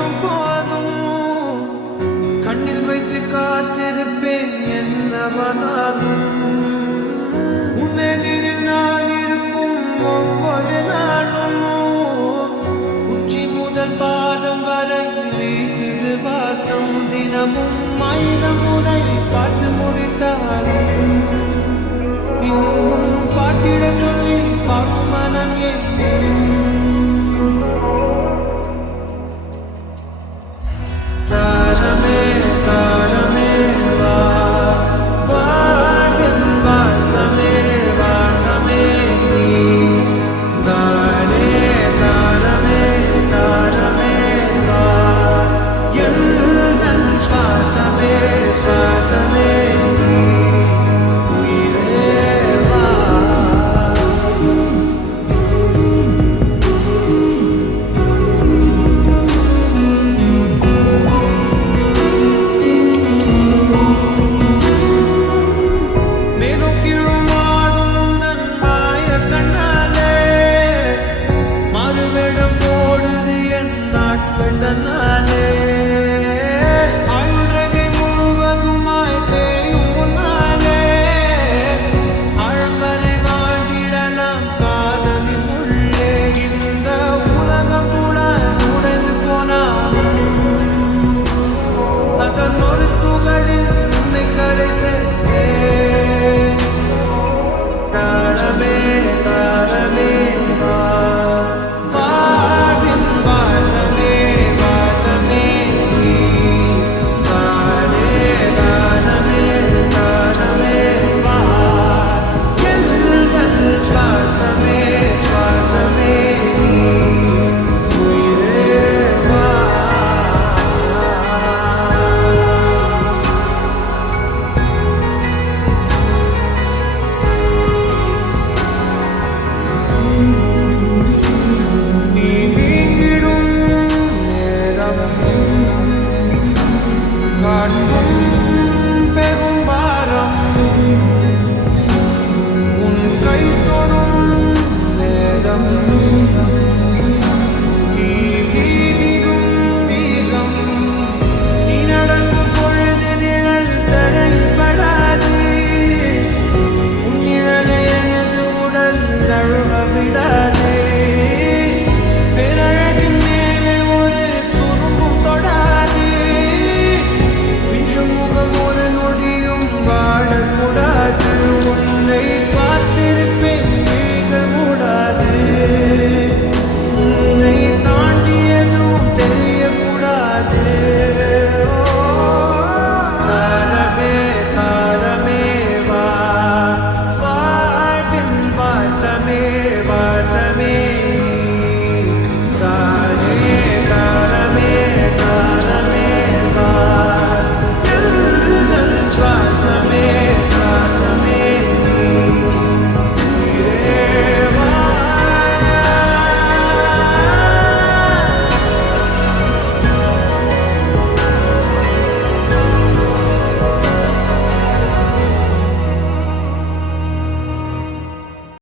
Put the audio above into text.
மட்டும் போதும் கண்ணில் வைத்து காத்திருப்பேன் என்னவனாலும் உன்னெதிரில் நான் இருக்கும் ஒவ்வொரு நாளும் உச்சி முதல் பாதம் வரை வீசுது வாசம் தினமும் 1000 முறை பார்த்து முடித்தாலும் இன்னும் பாட்டிடச் சொல்லி பாடும் மனம் தாரமே தாரமே வா வாடின் வாசமே வாசமே நீ தாரே தாரமே தாரமே வா என் சுவாசமே சுவாசமே நீ உயிரே வா மேலும் கீழுமாடும் உந்தன் மாயக் கண்ணாலே மறுவேடம் போடுது என் நாட்கள் தன்னாலே